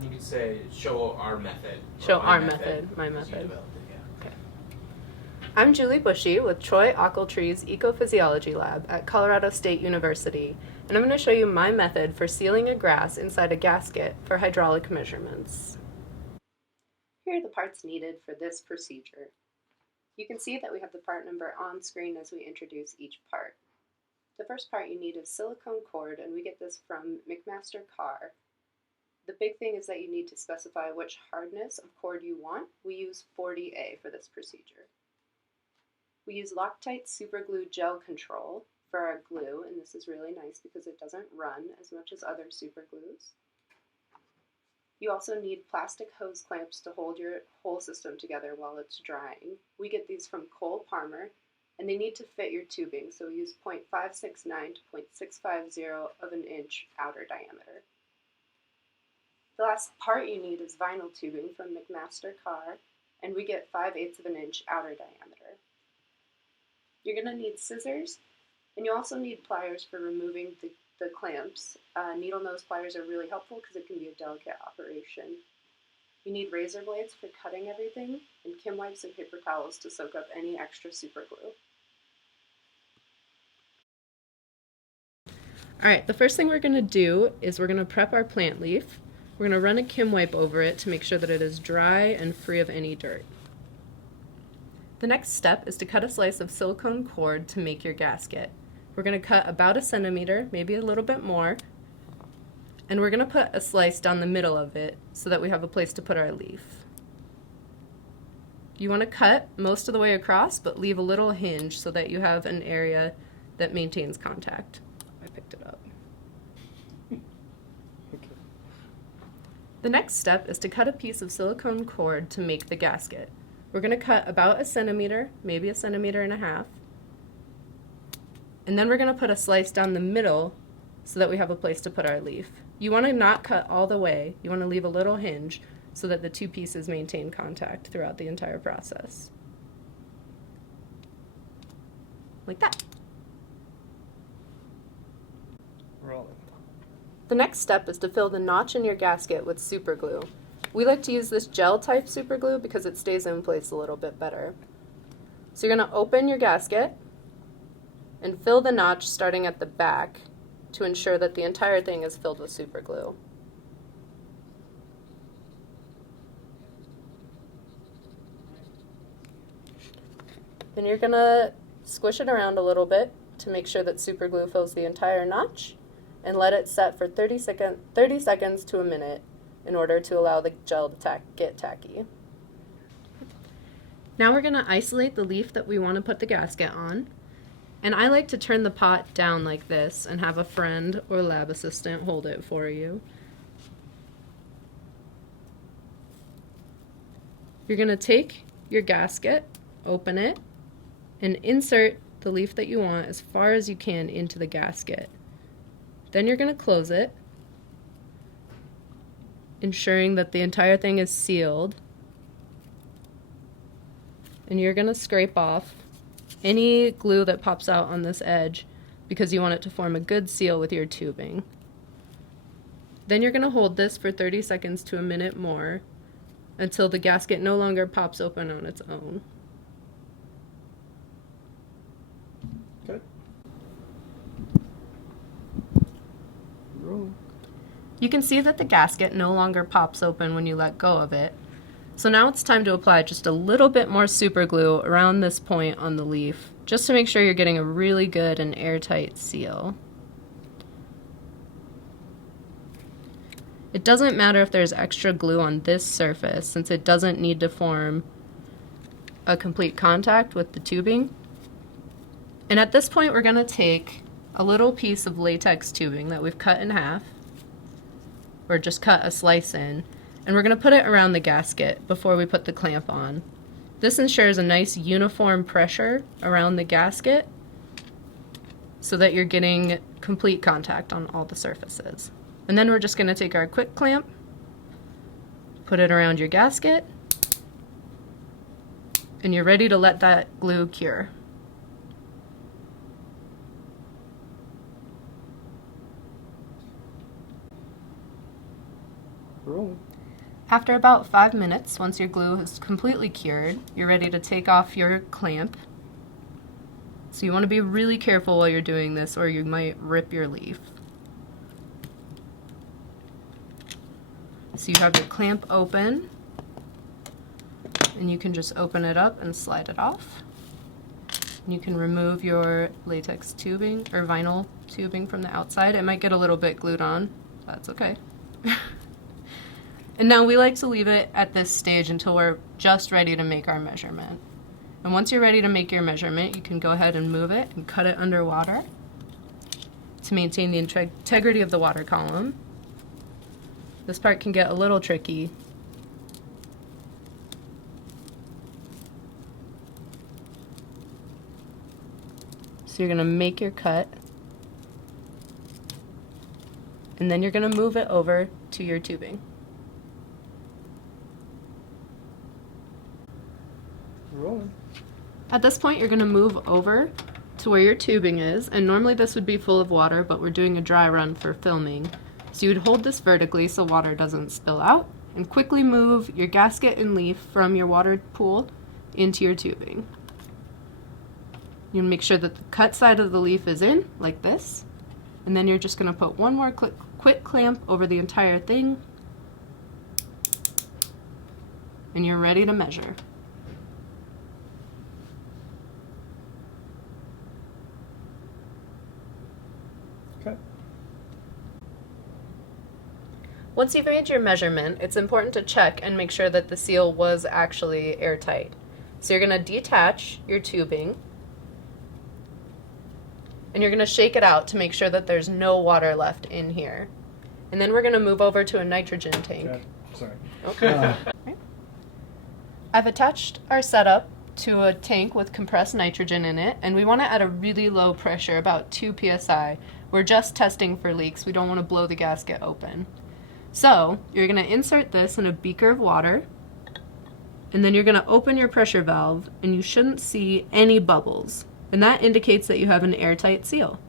You could say, show our method. Show my our method, my because you method. developed it, yeah. Okay. I'm Julie Bushy with Troy Ochiltree's Ecophysiology Lab at Colorado State University, and I'm going to show you my method for sealing a grass inside a gasket for hydraulic measurements. Here are the parts needed for this procedure. You can see that we have the part number on screen as we introduce each part. The first part you need is silicone cord, and we get this from McMaster Carr. The big thing is that you need to specify which hardness of cord you want. We use 40A for this procedure. We use Loctite Superglue Gel Control for our glue, and this is really nice because it doesn't run as much as other superglues. You also need plastic hose clamps to hold your whole system together while it's drying. We get these from Cole Parmer, and they need to fit your tubing, so we use 0.569 to 0.650 of an inch outer diameter. The last part you need is vinyl tubing from McMaster Carr, and we get 5/8 of an inch outer diameter. You're going to need scissors, and you also need pliers for removing the clamps. Needle nose pliers are really helpful because it can be a delicate operation. You need razor blades for cutting everything, and Kim wipes and paper towels to soak up any extra super glue. Alright, the first thing we're going to do is we're going to prep our plant leaf. We're going to run a Kim wipe over it to make sure that it is dry and free of any dirt. The next step is to cut a slice of silicone cord to make your gasket. We're going to cut about 1 centimeter, maybe a little bit more, and we're going to put a slice down the middle of it so that we have a place to put our leaf. You want to cut most of the way across, but leave a little hinge so that you have an area that maintains contact. I picked it up. The next step is to cut a piece of silicone cord to make the gasket. We're going to cut about 1 centimeter, maybe 1.5 centimeters, and then we're going to put a slice down the middle so that we have a place to put our leaf. You want to not cut all the way. You want to leave a little hinge so that the two pieces maintain contact throughout the entire process. Like that. Rolling. The next step is to fill the notch in your gasket with super glue. We like to use this gel type super glue because it stays in place a little bit better. So you're going to open your gasket and fill the notch starting at the back to ensure that the entire thing is filled with super glue. Then you're going to squish it around a little bit to make sure that super glue fills the entire notch, and let it set for 30 seconds to a minute in order to allow the gel to get tacky. Now we're going to isolate the leaf that we want to put the gasket on. And I like to turn the pot down like this and have a friend or lab assistant hold it for you. You're going to take your gasket, open it, and insert the leaf that you want as far as you can into the gasket. Then you're going to close it, ensuring that the entire thing is sealed. And you're going to scrape off any glue that pops out on this edge because you want it to form a good seal with your tubing. Then you're going to hold this for 30 seconds to a minute more until the gasket no longer pops open on its own. Okay. Roll. You can see that the gasket no longer pops open when you let go of it. So now it's time to apply just a little bit more super glue around this point on the leaf, just to make sure you're getting a really good and airtight seal. It doesn't matter if there's extra glue on this surface, since it doesn't need to form a complete contact with the tubing. And at this point, we're going to take a little piece of latex tubing that we've cut in half, or just cut a slice in, and we're going to put it around the gasket before we put the clamp on. This ensures a nice uniform pressure around the gasket so that you're getting complete contact on all the surfaces. And then we're just going to take our quick clamp, put it around your gasket, and you're ready to let that glue cure. Roll. After about 5 minutes, once your glue is completely cured, you're ready to take off your clamp. So you want to be really careful while you're doing this or you might rip your leaf. So you have your clamp open and you can just open it up and slide it off. And you can remove your latex tubing or vinyl tubing from the outside. It might get a little bit glued on. That's okay. And now we like to leave it at this stage until we're just ready to make our measurement. And once you're ready to make your measurement, you can go ahead and move it and cut it underwater to maintain the integrity of the water column. This part can get a little tricky. So you're going to make your cut, and then you're going to move it over to your tubing. Rolling. At this point, you're going to move over to where your tubing is, and normally this would be full of water, but we're doing a dry run for filming. So you would hold this vertically so water doesn't spill out, and quickly move your gasket and leaf from your water pool into your tubing. You make sure that the cut side of the leaf is in, like this, and then you're just going to put one more quick clamp over the entire thing, and you're ready to measure. Okay. Once you've made your measurement, it's important to check and make sure that the seal was actually airtight. So you're going to detach your tubing, and you're going to shake it out to make sure that there's no water left in here. And then we're going to move over to a nitrogen tank. Okay. Sorry. Okay. I've attached our setup to a tank with compressed nitrogen in it, and we want it at a really low pressure, about 2 psi. We're just testing for leaks. We don't want to blow the gasket open. So you're going to insert this in a beaker of water, and then you're going to open your pressure valve, and you shouldn't see any bubbles. And that indicates that you have an airtight seal.